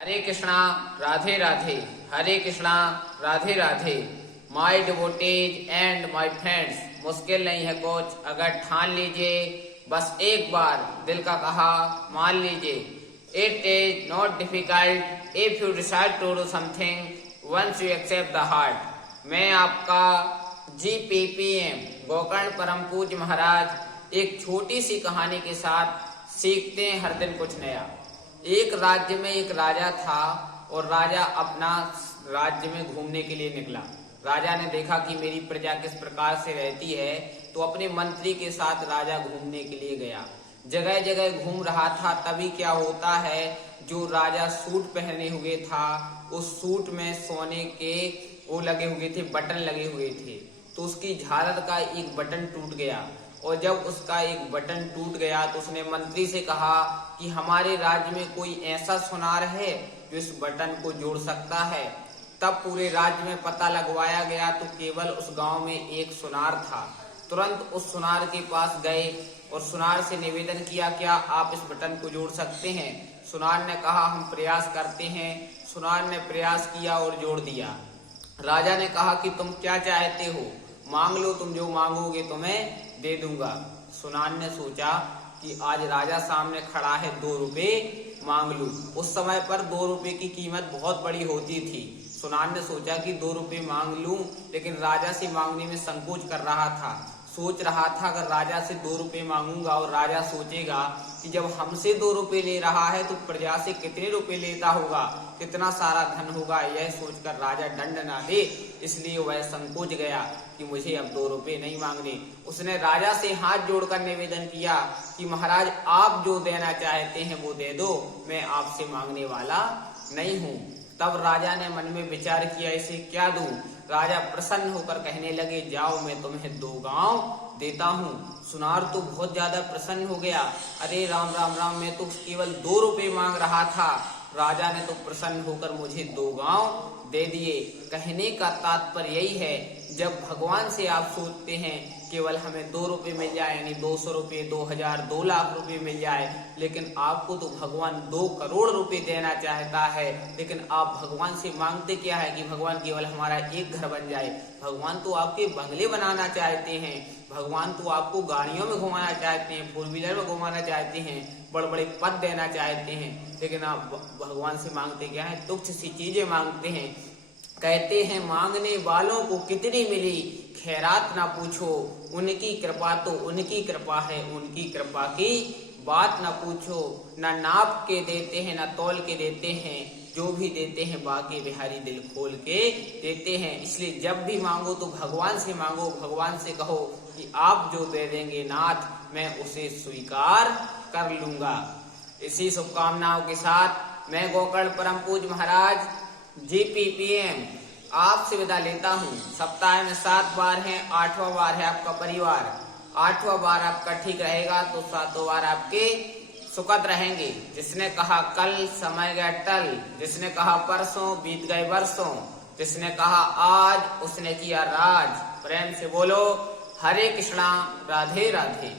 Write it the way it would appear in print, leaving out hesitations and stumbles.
Hare Krishna Radhe Radhe, Hare Krishna Radhe Radhe. My devotees and my friends, मुश्किल नहीं है कुछ अगर ठान लीजिए, बस एक बार दिल का कहा मान लीजिए। It is not difficult if you decide to do something once you accept the heart. मैं आपका GPPM गोकर्ण परम पूज्य महाराज एक छोटी सी कहानी के साथ सीखते हैं हर दिन कुछ नया। एक राज्य में एक राजा था और राजा अपना राज्य में घूमने के लिए निकला। राजा ने देखा कि मेरी प्रजा किस प्रकार से रहती है, तो अपने मंत्री के साथ राजा घूमने के लिए गया। जगह जगह घूम रहा था, तभी क्या होता है, जो राजा सूट पहने हुए था उस सूट में सोने के वो लगे हुए थे, बटन लगे हुए थे। तो उसकी झालर का एक बटन टूट गया और जब उसका एक बटन टूट गया तो उसने मंत्री से कहा कि हमारे राज्य में कोई ऐसा सुनार है जो इस बटन को जोड़ सकता है। तब पूरे राज्य में पता लगवाया गया तो केवल उस गांव में एक सुनार था। तुरंत उस सुनार के पास गए और सुनार से निवेदन किया, क्या आप इस बटन को जोड़ सकते हैं? सुनार ने कहा, हम प्रयास करते हैं। सुनार ने प्रयास किया और जोड़ दिया। राजा ने कहा कि तुम क्या चाहते हो, मांग लो, तुम जो मांगोगे तुम्हें दे दूंगा। सुनार ने सोचा कि आज राजा सामने खड़ा है, 2 रुपए मांग लूं। उस समय पर 2 रुपए की कीमत बहुत बड़ी होती थी। सुनार ने सोचा कि 2 रुपए मांग लूं, लेकिन राजा से मांगने में संकोच कर रहा था। सोच रहा था अगर राजा से 2 रुपए मांगूंगा और राजा सोचेगा कि जब हमसे 2 रुपए ले रहा है तो प्रजा से कितने रुपए लेता होगा, कितना सारा धन होगा, यह सोचकर राजा दंड ना दे, इसलिए वह संकोच गया कि मुझे अब 2 रुपए नहीं मांगने। उसने राजा से हाथ जोड़कर निवेदन किया कि महाराज, आप जो देना चाहते हैं वो दे दो, मैं आपसे मांगने वाला नहीं हूँ। तब राजा ने मन में विचार किया, इसे क्या दूं? राजा प्रसन्न होकर कहने लगे, जाओ मैं तुम्हें 2 गांव देता हूँ। सुनार तो बहुत ज्यादा प्रसन्न हो गया, अरे राम राम राम, मैं तो केवल 2 रुपए मांग रहा था, राजा ने तो प्रसन्न होकर मुझे 2 गांव दे दिए। कहने का तात्पर्य यही है, जब भगवान से आप सोचते हैं केवल हमें 2 रुपए मिल जाए, यानी 200 रुपए, 2000, 2 लाख रुपए मिल जाए, लेकिन आपको तो भगवान 2 करोड़ रुपए देना चाहता है। लेकिन आप भगवान से मांगते क्या है कि भगवान केवल हमारा एक घर बन जाए। भगवान तो आपके बंगले बनाना चाहते हैं, भगवान तो आपको गाड़ियों में घुमाना चाहते हैं, 4 व्हीलर में घुमाना चाहते हैं, बड़े बड़े पद देना चाहते हैं। लेकिन आप भगवान से मांगते क्या है? तुच्छ सी चीजें मांगते हैं। कहते हैं मांगने वालों को कितनी मिली, खैरात ना पूछो, उनकी कृपा तो उनकी कृपा है, उनकी कृपा की बात ना पूछो। ना नाप के देते हैं, ना तौल के देते हैं, जो भी देते हैं बाकी बिहारी दिल खोल के देते हैं। इसलिए जब भी मांगो तो भगवान से मांगो, भगवान से कहो कि आप जो दे देंगे नाथ, मैं उसे स्वीकार कर लूंगा। इसी शुभकामनाओं के साथ मैं गोकर्ण परम पूज्य महाराज GPPM आपसे विदा लेता हूँ। सप्ताह में 7 बार है, 8वां बार है आपका परिवार। 8वां बार आपका ठीक रहेगा तो 7वां बार आपके सुखद रहेंगे। जिसने कहा कल समय गया टल, जिसने कहा परसों बीत गए बरसों, जिसने कहा आज उसने किया राज। प्रेम से बोलो हरे कृष्णा राधे राधे।